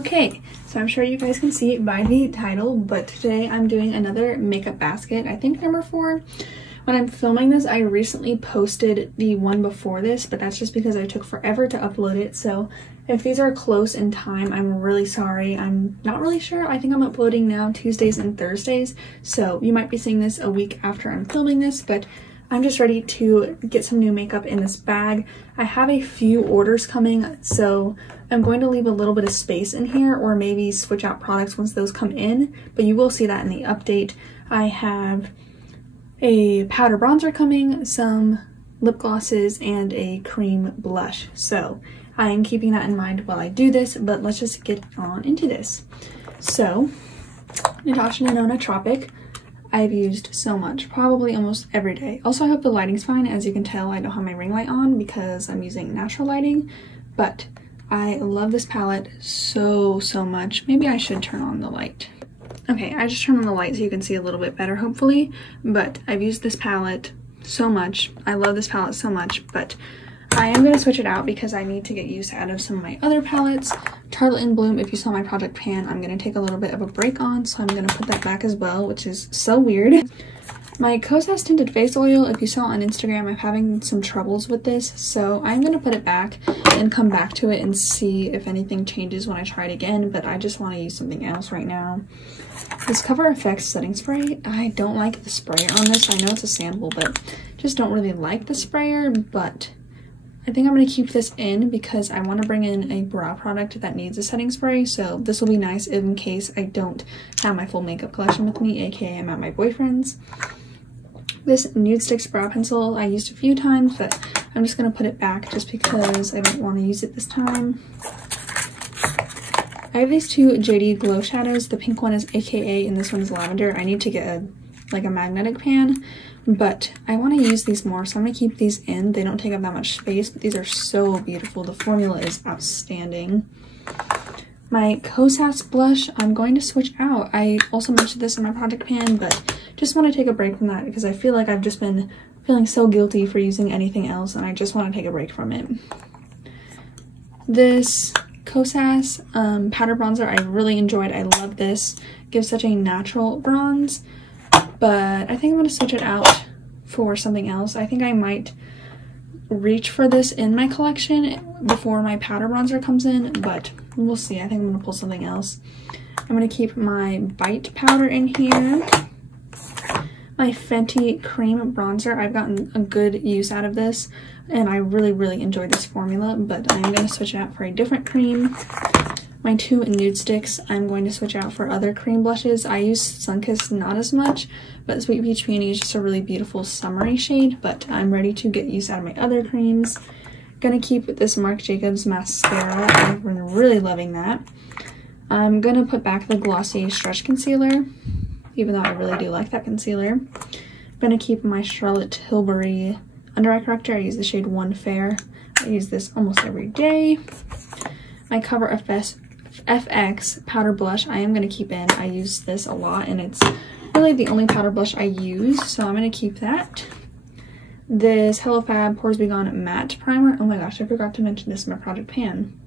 Okay, so I'm sure you guys can see it by the title, but today I'm doing another makeup basket, I think number 4. When I'm filming this, I recently posted the one before this, but that's just because I took forever to upload it. So if these are close in time, I'm really sorry. I'm not really sure. I think I'm uploading now Tuesdays and Thursdays, so you might be seeing this a week after I'm filming this, but I'm just ready to get some new makeup in this bag. I have a few orders coming, so I'm going to leave a little bit of space in here or maybe switch out products once those come in, but you will see that in the update. I have a powder bronzer coming, some lip glosses, and a cream blush. So I'm keeping that in mind while I do this, but let's just get on into this. So Natasha Denona Tropic, I've used so much, probably almost every day. Also, I hope the lighting's fine. As you can tell, I don't have my ring light on because I'm using natural lighting, but I love this palette so much. Maybe I should turn on the light. Okay, I just turned on the light so you can see a little bit better, hopefully, but I've used this palette so much. I love this palette so much, but I am going to switch it out because I need to get use out of some of my other palettes. Tartelette Bloom, if you saw my project pan, I'm going to take a little bit of a break on, so I'm going to put that back as well, which is so weird. My Kosas Tinted Face Oil, if you saw on Instagram, I'm having some troubles with this, so I'm going to put it back and come back to it and see if anything changes when I try it again, but I just want to use something else right now. This Cover FX setting spray, I don't like the sprayer on this. I know it's a sample, but just don't really like the sprayer, but I think I'm going to keep this in because I want to bring in a brow product that needs a setting spray, so this will be nice in case I don't have my full makeup collection with me, aka I'm at my boyfriend's. This Nude Sticks brow pencil I used a few times, but I'm just going to put it back just because I don't want to use it this time. I have these two JD Glow shadows. The pink one is AKA and this one is lavender. I need to get a magnetic pan, but I want to use these more, so I'm going to keep these in. They don't take up that much space, but these are so beautiful. The formula is outstanding. My Kosas blush, I'm going to switch out. I also mentioned this in my project pan, but just want to take a break from that because I feel like I've just been feeling so guilty for using anything else, and I just want to take a break from it. This Kosas powder bronzer I really enjoyed. I love this. It gives such a natural bronze, but I think I'm going to switch it out for something else. I think I might reach for this in my collection before my powder bronzer comes in, but we'll see. I think I'm going to pull something else. I'm going to keep my Bite powder in here. My Fenty cream bronzer, I've gotten a good use out of this, and I really enjoy this formula, but I'm going to switch it out for a different cream. My two Nude Sticks, I'm going to switch out for other cream blushes. I use Sunkissed not as much, but Sweet Peach Peony is just a really beautiful summery shade, but I'm ready to get use out of my other creams. Gonna keep this Marc Jacobs mascara. I've been really loving that. I'm gonna put back the Glossier Stretch Concealer, even though I really do like that concealer. I'm gonna keep my Charlotte Tilbury under eye corrector. I use the shade One Fair. I use this almost every day. My Cover FX powder blush, I am gonna keep in. I use this a lot, and it's really the only powder blush I use, so I'm gonna keep that. This Hello Fab Pores Be Gone matte primer. Oh my gosh, I forgot to mention this in my project pan.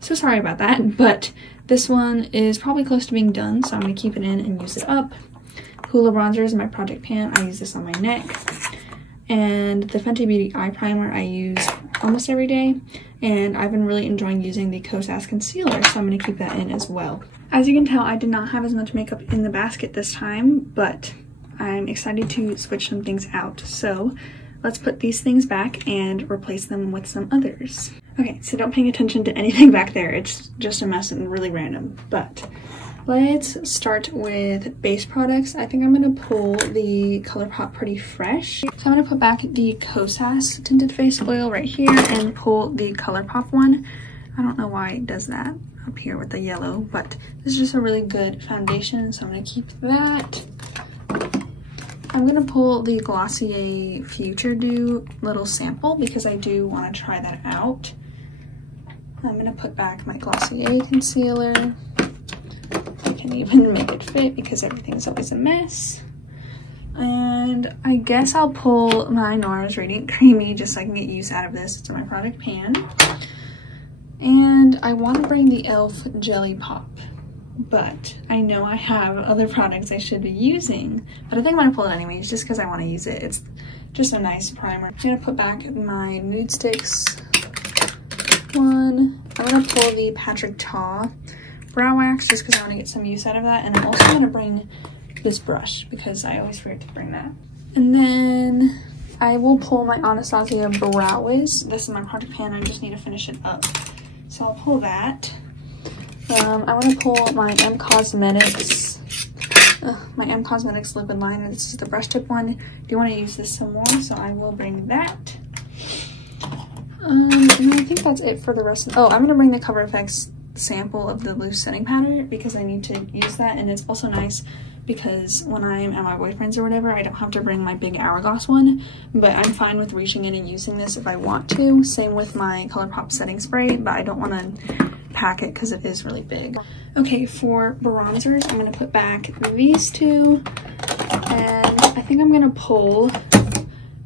So sorry about that, but this one is probably close to being done, so I'm going to keep it in and use it up. Hoola bronzer is in my project pan. I use this on my neck. And the Fenty Beauty eye primer I use almost every day, and I've been really enjoying using the Kosas concealer, so I'm going to keep that in as well. As you can tell, I did not have as much makeup in the basket this time, but I'm excited to switch some things out. So let's put these things back and replace them with some others. Okay, so don't pay attention to anything back there. It's just a mess and really random. But let's start with base products. I think I'm going to pull the ColourPop Pretty Fresh. So I'm going to put back the Kosas Tinted Face Oil right here and pull the ColourPop one. I don't know why it does that up here with the yellow, but this is just a really good foundation, so I'm going to keep that. I'm going to pull the Glossier Future Dew little sample because I do want to try that out. I'm going to put back my Glossier concealer. I can even make it fit because everything's always a mess. And I guess I'll pull my NARS Radiant Creamy just so I can get use out of this. It's in my product pan. And I want to bring the e.l.f. Jelly Pop, but I know I have other products I should be using, but I think I'm going to pull it anyways just because I want to use it. It's just a nice primer. I'm going to put back my Nude Sticks one. I'm going to pull the Patrick Ta Brow Wax just because I want to get some use out of that. And I'm also going to bring this brush because I always forget to bring that. And then I will pull my Anastasia Brow Wiz. This is my project pan. I just need to finish it up. So I'll pull that. I want to pull my M Cosmetics liquid liner. This is the brush tip one. Do want to use this some more, so I will bring that. And I think that's it for the rest of, oh, I'm going to bring the Cover FX sample of the loose setting powder because I need to use that, and it's also nice because when I'm at my boyfriend's or whatever, I don't have to bring my big Hourglass one, but I'm fine with reaching in and using this if I want to. Same with my ColourPop setting spray, but I don't want to pack it because it is really big. Okay, for bronzers, I'm going to put back these two, and I think I'm going to pull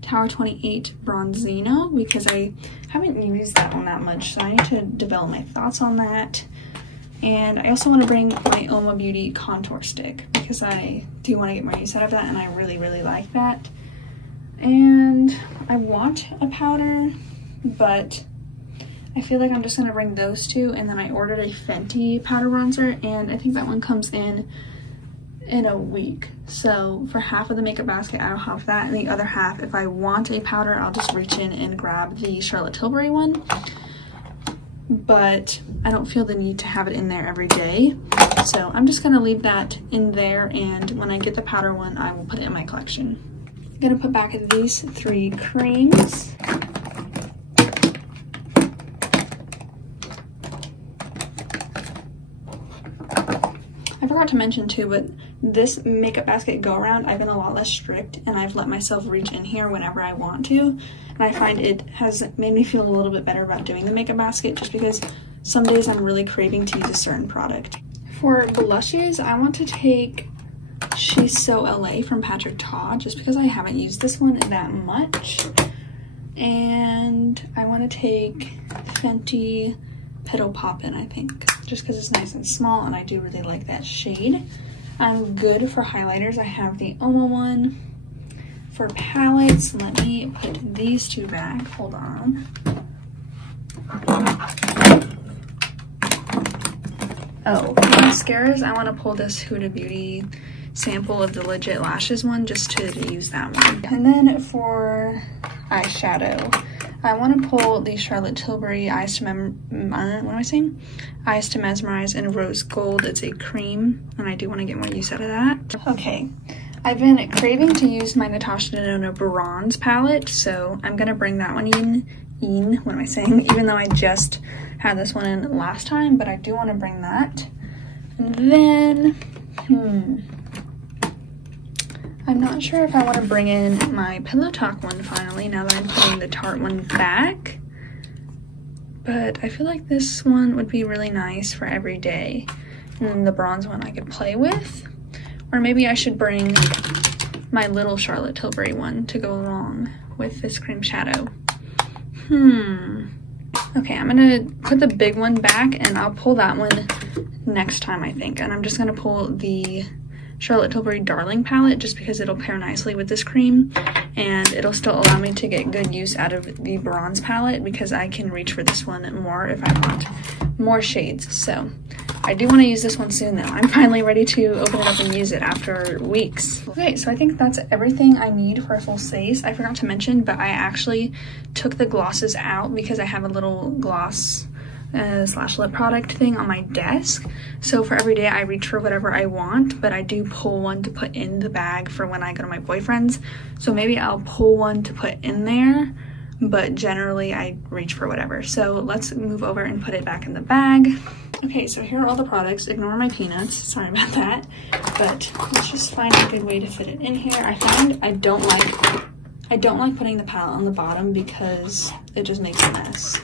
Tower 28 Bronzino because I haven't used that one that much, so I need to develop my thoughts on that. And I also want to bring my Oma Beauty contour stick because I do want to get more use out of that, and I really, really like that. And I want a powder, but I feel like I'm just going to bring those two. And then I ordered a Fenty powder bronzer, and I think that one comes in a week. So for half of the makeup basket, I'll have that, and the other half, if I want a powder, I'll just reach in and grab the Charlotte Tilbury one. But I don't feel the need to have it in there every day, so I'm just gonna leave that in there, and when I get the powder one, I will put it in my collection. I'm gonna put back these three creams. I forgot to mention too, but this makeup basket go around, I've been a lot less strict, and I've let myself reach in here whenever I want to. And I find it has made me feel a little bit better about doing the makeup basket just because some days I'm really craving to use a certain product. For blushes, I want to take She's So LA from Patrick Ta just because I haven't used this one that much. And I want to take Fenty Petal Poppin', I think, just because it's nice and small and I do really like that shade. I'm good for highlighters. I have the Oma one. For palettes, let me put these two back. Hold on. Oh, mascaras, I want to pull this Huda Beauty sample of the Legit Lashes one just to use that one. And then for eyeshadow, I want to pull the Charlotte Tilbury Eyes to Eyes to Mesmerize in Rose Gold. It's a cream, and I do want to get more use out of that. Okay, I've been craving to use my Natasha Denona Bronze palette, so I'm going to bring that one in, what am I saying? Even though I just had this one in last time, but I do want to bring that. And then, I'm not sure if I want to bring in my Pillow Talk one finally, now that I'm putting the Tarte one back. But I feel like this one would be really nice for every day. And the bronze one I could play with. Or maybe I should bring my little Charlotte Tilbury one to go along with this cream shadow. Okay, I'm gonna put the big one back and I'll pull that one next time, I think. And I'm just gonna pull the Charlotte Tilbury Darling palette just because it'll pair nicely with this cream, and it'll still allow me to get good use out of the bronze palette because I can reach for this one more if I want more shades. So I do want to use this one soon though. I'm finally ready to open it up and use it after weeks. Okay, so I think that's everything I need for a full face. I forgot to mention, but I actually took the glosses out because I have a little gloss slash lip product thing on my desk. So for every day I reach for whatever I want, but I do pull one to put in the bag for when I go to my boyfriend's. So maybe I'll pull one to put in there, but generally I reach for whatever. So let's move over and put it back in the bag. Okay, so here are all the products. Ignore my peanuts, sorry about that. But let's just find a good way to fit it in here. I found I don't like putting the palette on the bottom because it just makes a mess.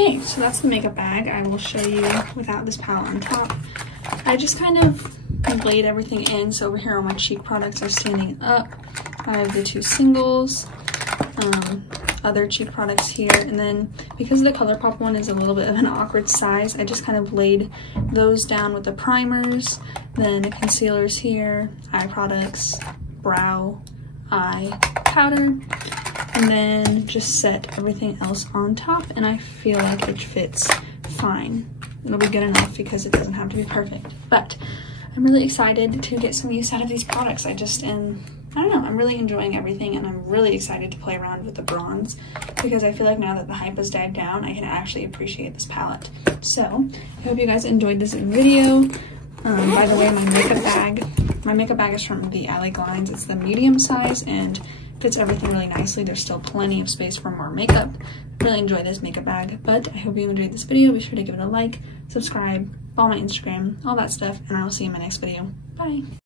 Okay, so that's the makeup bag. I will show you without this palette on top. I just kind of laid everything in. So over here all my cheek products are standing up. I have the 2 singles, other cheek products here, and then because the ColourPop one is a little bit of an awkward size, I just kind of laid those down with the primers, then the concealers here, eye products, brow, eye, powder, and then just set everything else on top, and I feel like it fits fine. It'll be good enough because it doesn't have to be perfect, but I'm really excited to get some use out of these products. I don't know, I'm really enjoying everything, and I'm really excited to play around with the bronze because I feel like now that the hype has died down, I can actually appreciate this palette. So I hope you guys enjoyed this video. By the way, my makeup bag is from the Alley Lines. It's the medium size and fits everything really nicely. There's still plenty of space for more makeup. Really enjoy this makeup bag, but I hope you enjoyed this video. Be sure to give it a like, subscribe, follow my Instagram, all that stuff, and I will see you in my next video. Bye!